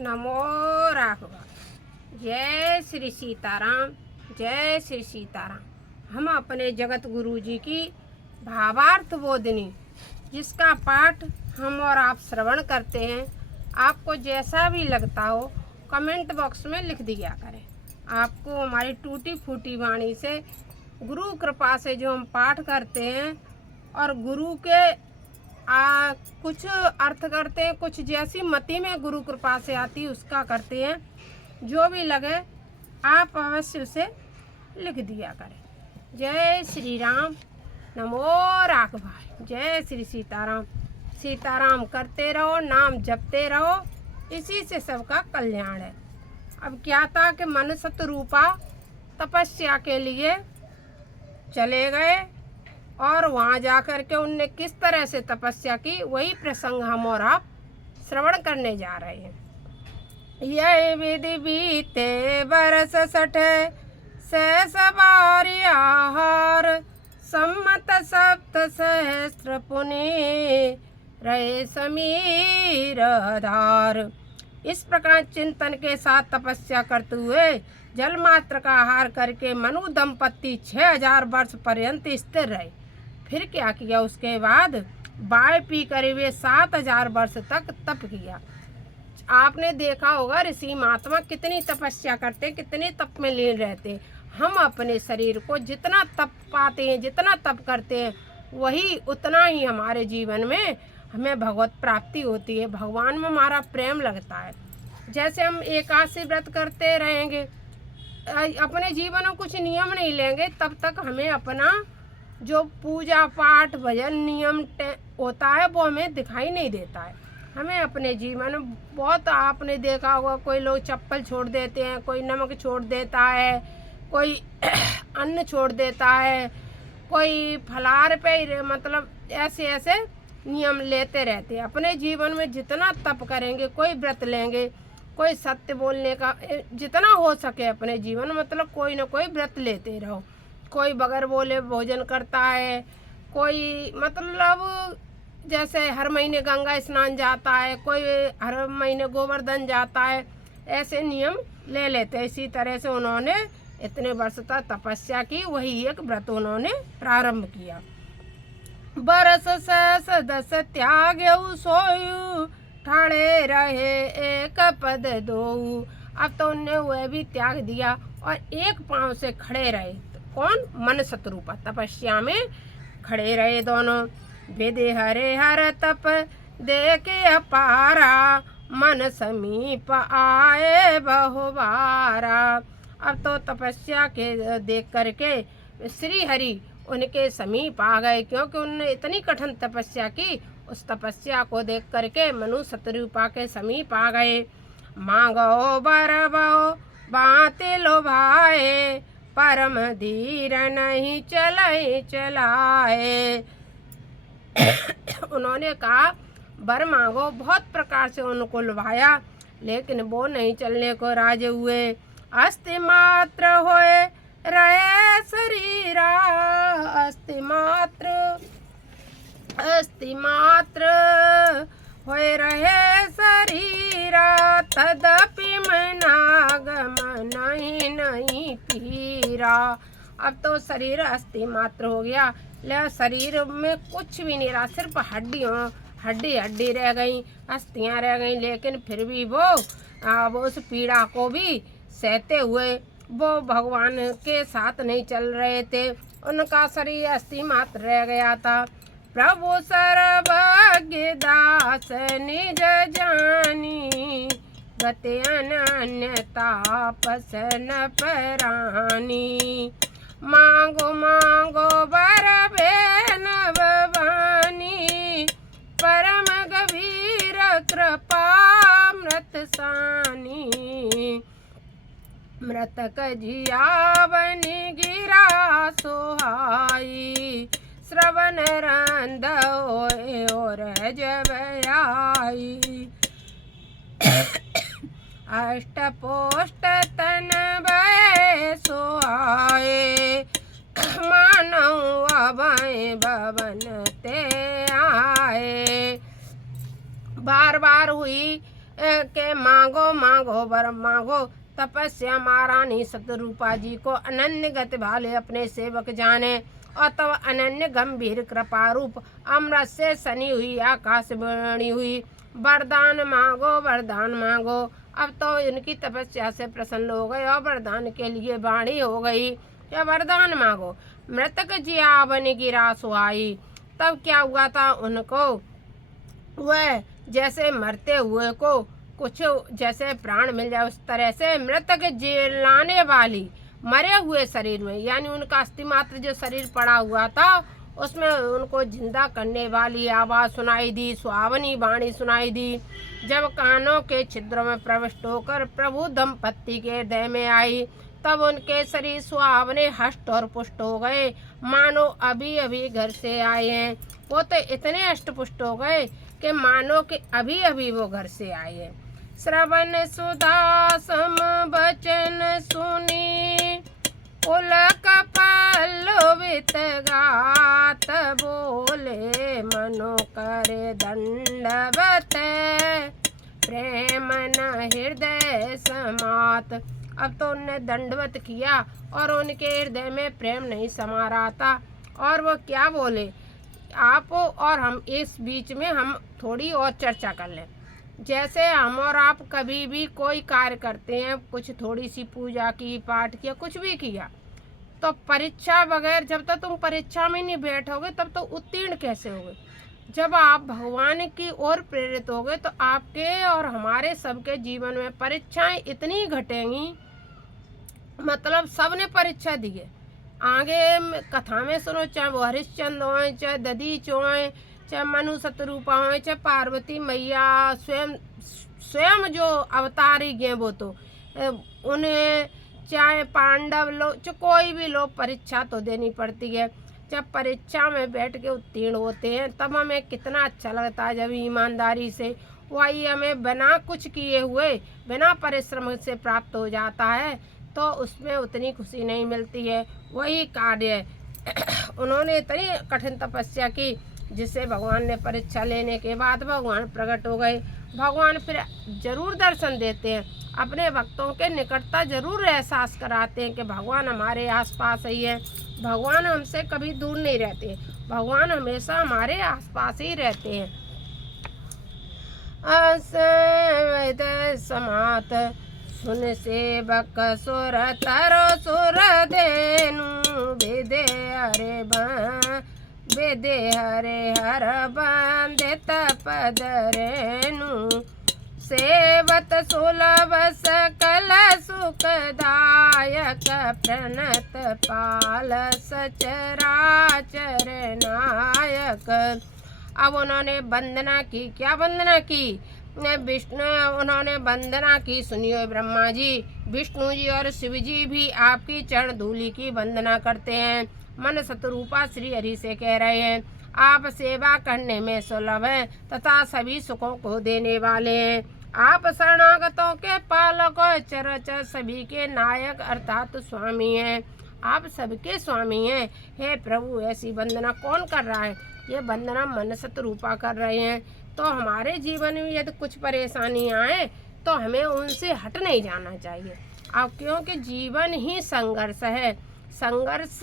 नमो राघवा। जय श्री सीताराम, जय श्री सीताराम। हम अपने जगत गुरु जी की भावार्थ बोधनी, जिसका पाठ हम और आप श्रवण करते हैं, आपको जैसा भी लगता हो कमेंट बॉक्स में लिख दिया करें। आपको हमारी टूटी फूटी वाणी से, गुरु कृपा से जो हम पाठ करते हैं और गुरु के कुछ अर्थ करते हैं, कुछ जैसी मति में गुरु कृपा से आती उसका करते हैं। जो भी लगे आप अवश्य उसे लिख दिया करें। जय श्री राम, नमो राघवाय। जय श्री सीताराम। सीताराम करते रहो, नाम जपते रहो, इसी से सबका कल्याण है। अब क्या था कि मन सतरूपा तपस्या के लिए चले गए और वहाँ जाकर के उनने किस तरह से तपस्या की, वही प्रसंग हम और आप श्रवण करने जा रहे हैं। यह विधि बीते बरस 60 सहस बारी आहार, सम्मत सप्त सहस्त्र पुनि रहे समीर धार। इस प्रकार चिंतन के साथ तपस्या करते हुए जल मात्र का आहार करके मनु दंपत्ति 6000 वर्ष पर्यंत स्थिर रहे। फिर क्या किया, उसके बाद बाय पी कर वे 7000 वर्ष तक तप किया। आपने देखा होगा ऋषि महात्मा कितनी तपस्या करते, कितने तप में लीन रहते। हम अपने शरीर को जितना तप पाते हैं, जितना तप करते हैं, वही उतना ही हमारे जीवन में हमें भगवत प्राप्ति होती है, भगवान में हमारा प्रेम लगता है। जैसे हम एकादशी व्रत करते रहेंगे, अपने जीवन में कुछ नियम नहीं लेंगे, तब तक हमें अपना जो पूजा पाठ भजन नियम होता है वो हमें दिखाई नहीं देता है। हमें अपने जीवन में बहुत, आपने देखा होगा कोई लोग चप्पल छोड़ देते हैं, कोई नमक छोड़ देता है, कोई अन्न छोड़ देता है, कोई फलाहार पे, मतलब ऐसे ऐसे नियम लेते रहते हैं। अपने जीवन में जितना तप करेंगे, कोई व्रत लेंगे, कोई सत्य बोलने का जितना हो सके अपने जीवन में, मतलब कोई ना कोई व्रत लेते रहो। कोई बगैर बोले भोजन करता है, कोई मतलब जैसे हर महीने गंगा स्नान जाता है, कोई हर महीने गोवर्धन जाता है, ऐसे नियम ले लेते हैं। इसी तरह से उन्होंने इतने वर्ष तक तपस्या की, वही एक व्रत उन्होंने प्रारंभ किया। बरस सहस 10 त्याग्यु सोयु, ठाड़े रहे एक पद दोऊ। अब तो उनने वह भी त्याग दिया और एक पांव से खड़े रहे। कौन? मन सतरूपा तपस्या में खड़े रहे दोनों। विधि हरे हर तप देखे अपारा, मन समीप आए बहुबारा। अब तो तपस्या के देख करके श्री हरि उनके समीप आ गए, क्योंकि उन्होंने इतनी कठिन तपस्या की। उस तपस्या को देख करके मनु सतरूपा के समीप आ गए। मांगो बरबो बाते लो भाए, परम धीर नहीं चलाए चलाए। उन्होंने कहा वर मांगो, बहुत प्रकार से उनको लुभाया, लेकिन वो नहीं चलने को राजी हुए। अस्ति मात्र होए रहे शरीरा, अस्ति मात्र होए रहे शरीरा, तदपि मनागम नहीं पीरा। अब तो शरीर अस्ति मात्र हो गया, ले शरीर में कुछ भी नहीं रहा, सिर्फ हड्डी रह गई, अस्थियां रह गई। लेकिन फिर भी वो उस पीड़ा को भी सहते हुए वो भगवान के साथ नहीं चल रहे थे। उनका शरीर अस्ति मात्र रह गया था। प्रभु सर्वज्ञ दास निज जानी, गति अनन्य तापस न परानी। मांगो मांगो वर बेन भवानी, परम गंभीर कृपामृत सानी। मृतक जियावनि गिरा सोहाई, श्रवण रंद होए और जब आई। अष्ट पोष्ट तन भय सोआए, मानव अभय भवन ते आए। बार बार हुई के मांगो मांगो वर मांगो। तपस्या महारानी सतरूपा जी को अनन्य गति भाले अपने सेवक जाने। और तब अनन्य गंभीर कृपा रूप अमृत से सनी हुई आकाश बनी हुई। वरदान मांगो वरदान मांगो। अब तो इनकी तपस्या से प्रसन्न हो गए और वरदान के लिए वाणी हो गई या वरदान मांगो। मृतक जियावन गिरा सुहाई। तब क्या हुआ था उनको, वह जैसे मरते हुए को कुछ जैसे प्राण मिल जाए उस तरह से मृतक जिलाने वाली मरे हुए शरीर में, यानी उनका अस्थि मात्र जो शरीर पड़ा हुआ था उसमें उनको जिंदा करने वाली आवाज़ सुनाई दी, सुहावनी वाणी सुनाई दी। जब कानों के छिद्रों में प्रविष्ट होकर प्रभु दंपत्ति के हृदय में आई, तब उनके शरीर सुहावने हष्ट और पुष्ट हो गए, मानो अभी अभी घर से आए हैं। वो तो इतने अष्ट पुष्ट हो गए कि मानो कि अभी अभी वो घर से आए हैं। श्रवण सुधा सम बचन सुनी, पुलक पल्लवित गात, बोले मनो करे दंडवत, प्रेम न हृदय समात। अब तो उनने दंडवत किया और उनके हृदय में प्रेम नहीं समा रहा था। और वो क्या बोले, आप और हम इस बीच में हम थोड़ी और चर्चा कर लें। जैसे हम और आप कभी भी कोई कार्य करते हैं, कुछ थोड़ी सी पूजा की, पाठ किया, कुछ भी किया, तो परीक्षा बगैर जब तक तुम परीक्षा में नहीं बैठोगे तब तो उत्तीर्ण कैसे होगे। जब आप भगवान की ओर प्रेरित होगे तो आपके और हमारे सबके जीवन में परीक्षाएं इतनी घटेंगी, मतलब सबने परीक्षा दी है। आगे कथा में सुनो, चाहे वो हरिश्चंद्र हो, चाहे दधीच हो, चाहे मनु सतरूपा हो, चाहे पार्वती मैया स्वयं जो अवतारी गए वो तो उन्हें, चाहे पांडव लोग, चाहे कोई भी लोग, परीक्षा तो देनी पड़ती है। जब परीक्षा में बैठ के उत्तीर्ण होते हैं तब हमें कितना अच्छा लगता है, जब ईमानदारी से वही हमें बिना कुछ किए हुए बिना परिश्रम से प्राप्त हो जाता है, तो उसमें उतनी खुशी नहीं मिलती है। वही कार्य उन्होंने इतनी कठिन तपस्या की जिससे भगवान ने परीक्षा लेने के बाद भगवान प्रकट हो गए। भगवान फिर जरूर दर्शन देते हैं, अपने भक्तों के निकटता जरूर एहसास कराते हैं कि भगवान हमारे आसपास ही है। भगवान हमसे कभी दूर नहीं रहते, भगवान हमेशा हमारे आसपास ही रहते हैं। असवैद समात सुन सेवक सुर तरो सुर देनु, वेदे हरे वेदे हरे हर बंदित पदरेनु, सेवत सुलभ सकल सुखदायक, प्रणत पाल सचराचर नायक। अब उन्होंने वंदना की, क्या वंदना की, विष्णु उन्होंने वंदना की। सुनिए ब्रह्मा जी, विष्णु जी और शिव जी भी आपकी चरण धूलि की वंदना करते हैं। मन सतरूपा श्री हरि से कह रहे हैं, आप सेवा करने में सुलभ हैं तथा सभी सुखों को देने वाले हैं। आप शरणागतों के पालक और चरचर सभी के नायक अर्थात स्वामी हैं। आप सबके स्वामी हैं। हे प्रभु, ऐसी वंदना कौन कर रहा है? ये वंदना मन सतरूपा कर रहे हैं। तो हमारे जीवन में यदि कुछ परेशानियाँ आए तो हमें उनसे हट नहीं जाना चाहिए। अब क्योंकि जीवन ही संघर्ष है, संघर्ष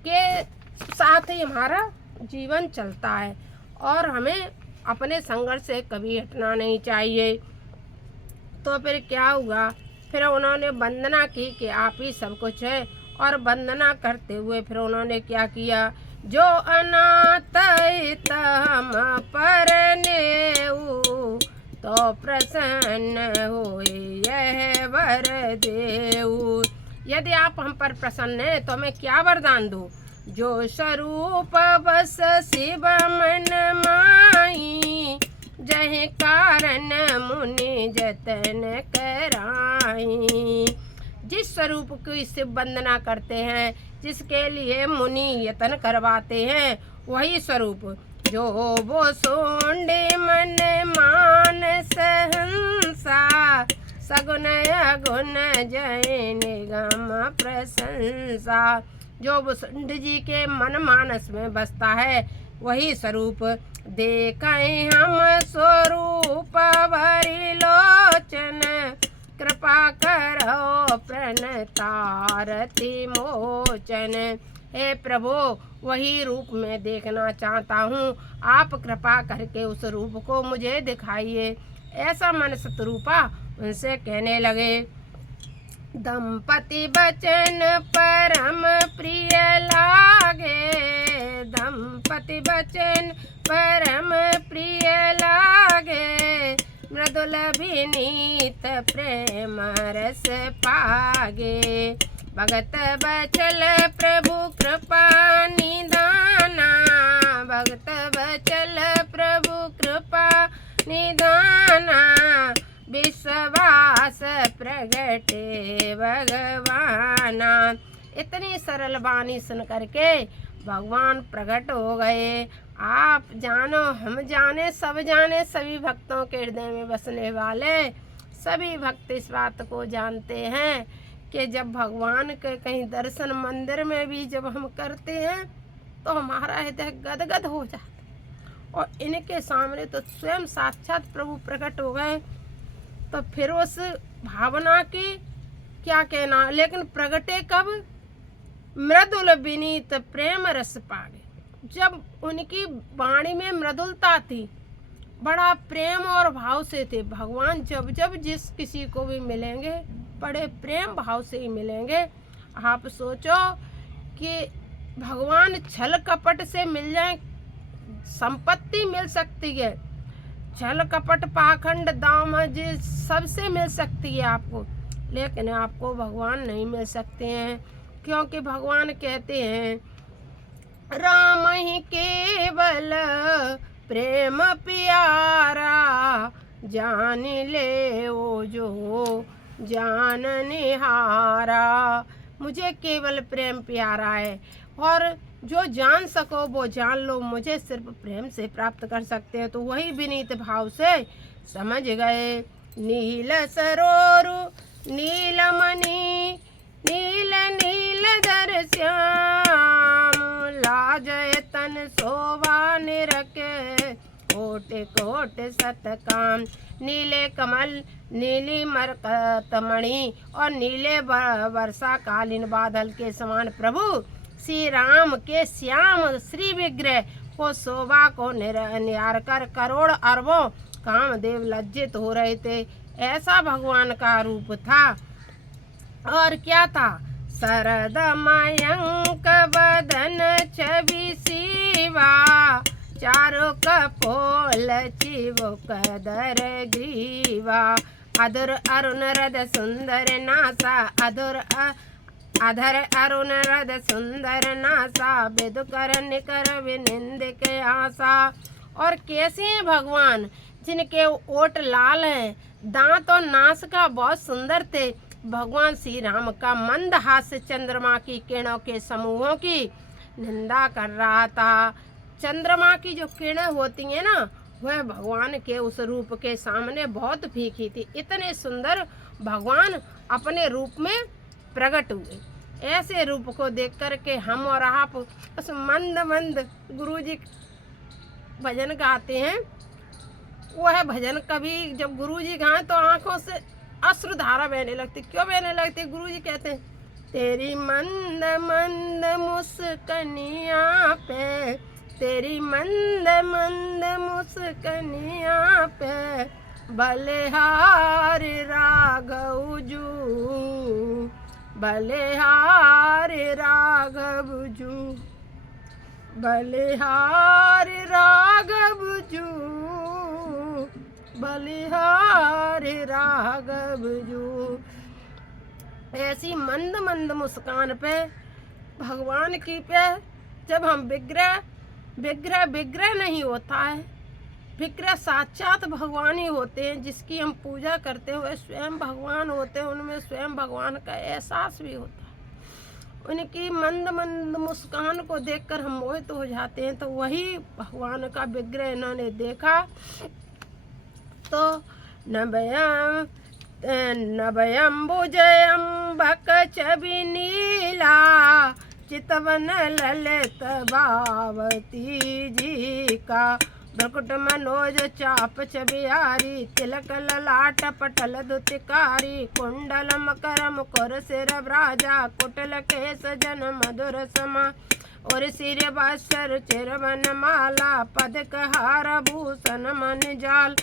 के साथ ही हमारा जीवन चलता है और हमें अपने संघर्ष से कभी हटना नहीं चाहिए। तो फिर क्या हुआ, फिर उन्होंने वंदना की कि आप ही सब कुछ है। और वंदना करते हुए फिर उन्होंने क्या किया, जो अनाथ हम परनेऊ, तो प्रसन्न होए यह वर देऊ। यदि आप हम पर प्रसन्न हैं तो मैं क्या वरदान दूँ, जो स्वरूप बस शिव मन माई, जहि कारण मुनि जतन कराई। जिस स्वरूप की शिव वंदना करते हैं, जिसके लिए मुनि यतन करवाते हैं, वही स्वरूप जो वो सोंडे मन मान सहंसा, सगुण अगुण जय निगम प्रशंसा। जो वो सुंड जी के मन मानस में बसता है, वही स्वरूप देखें हम स्वरूप भरी लोचन, कृपा करो प्रणतारति मोचन। हे प्रभु, वही रूप मैं देखना चाहता हूँ, आप कृपा करके उस रूप को मुझे दिखाइए। ऐसा मन सतरूपा उनसे कहने लगे। दंपति बचन परम प्रिय लागे, दंपति बचन परम प्रिय लागे, मृदुल विनीत प्रेम रस पागे। भगत बचल प्रभु कृपा निदाना, भगत बचल प्रभु कृपा निदाना, विश्वास प्रगटे भगवाना। इतनी सरल वाणी सुन करके भगवान प्रकट हो गए। आप जानो हम जाने सब जाने, सभी भक्तों के हृदय में बसने वाले सभी भक्त इस बात को जानते हैं कि जब भगवान के कहीं दर्शन मंदिर में भी जब हम करते हैं तो हमारा हृदय गदगद हो जाता है। और इनके सामने तो स्वयं साक्षात प्रभु प्रकट हो गए, तो फिर उस भावना की क्या कहना। लेकिन प्रगटे कब? मृदुल विनीत प्रेम रस पागे। जब उनकी वाणी में मृदुलता थी, बड़ा प्रेम और भाव से थे। भगवान जब जब जिस किसी को भी मिलेंगे बड़े प्रेम भाव से ही मिलेंगे। आप सोचो कि भगवान छल कपट से मिल जाए, संपत्ति मिल सकती है, छल कपट पाखंड दामज सबसे मिल सकती है आपको, लेकिन आपको भगवान नहीं मिल सकते हैं। क्योंकि भगवान कहते हैं राम ही केवल प्रेम प्यारा, जान ले वो जो जान निहारा। मुझे केवल प्रेम प्यारा है, और जो जान सको वो जान लो, मुझे सिर्फ प्रेम से प्राप्त कर सकते हैं। तो वही विनीत भाव से समझ गए। नील सरोरु नीलमणि, नील नील दर श्याम, लाजय तन शोभा निरखे, कोट कोट सतकाम। नीले कमल नीली मरकतमणि और नीले वर्षा कालीन बादल के समान प्रभु श्री राम के श्याम श्री विग्रह को शोभा को निहार कर करोड़ अरबों कामदेव लज्जित हो रहे थे। ऐसा भगवान का रूप था। और क्या था? शरद मयंक बदन छवि शिवा, चारों कपोल चिबुक दर ग्रीवा, अधुर अरुण रद सुंदर नासा, अधर अरुण रद सुंदर नासा, विदु कर निकर विनिंदिक आशा। और कैसे हैं भगवान? जिनके ओठ लाल हैं, दांत और नासिका बहुत सुंदर थे। भगवान श्री राम का मंद हास्य चंद्रमा की किरणों के समूहों की निंदा कर रहा था। चंद्रमा की जो किरणें होती हैं ना, वह भगवान के उस रूप के सामने बहुत फीकी थी। इतने सुंदर भगवान अपने रूप में प्रकट हुए। ऐसे रूप को देख कर के हम और आप उस मंद मंद गुरुजी भजन गाते हैं। वह भजन कभी जब गुरुजी गाएं तो आंखों से अश्रुधारा बहने लगती। क्यों बहने लगती? गुरुजी कहते हैं तेरी मंद मंद मुस्कनिया पे, तेरी मंद मंद मुस्कनिया पे, बलिहार राघव जू, बलिहार राघव जू, बलिहार राघव जू, बलिहार राघव जू। ऐसी मंद मंद मुस्कान पे भगवान की पे जब हम विग्रह विग्रह विग्रह नहीं होता है, विग्रह साक्षात भगवान ही होते हैं। जिसकी हम पूजा करते हुए स्वयं भगवान होते हैं, उनमें स्वयं भगवान का एहसास भी होता है। उनकी मंद मंद मुस्कान को देखकर हम मोहित हो जाते हैं। तो वही भगवान का विग्रह इन्होंने देखा। तो नभयम्बुजयम्बक छवि नीला, चितवन ललित बावती जी का। ब्रकुट मनोज चाप छबियारी, तिलक ललाट पटल दुतिकारी। कुंडल मकर मुकुर सिर ब्राजा, कुटल केस जन मधुर समा। और सिर बासर चिरवन माला, पदक हार भूषण मन जाल।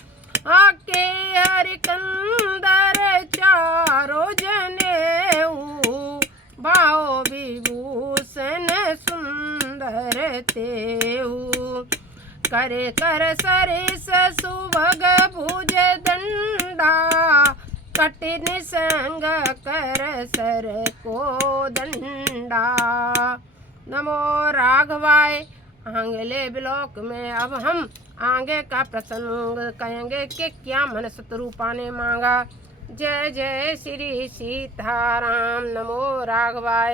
आके हरिकंदर चारो जनेऊ, भाव विभूषण सुंदर तेऊ। करे कर सरिस सुभग भुज दंडा, कठिन संग कर सर को दंडा। नमो राघवाय। आंगले ब्लॉक में अब हम आगे का प्रसंग कहेंगे कि क्या मन शत्रुपा ने मांगा। जय जय श्री सीताराम। नमो राघवाय।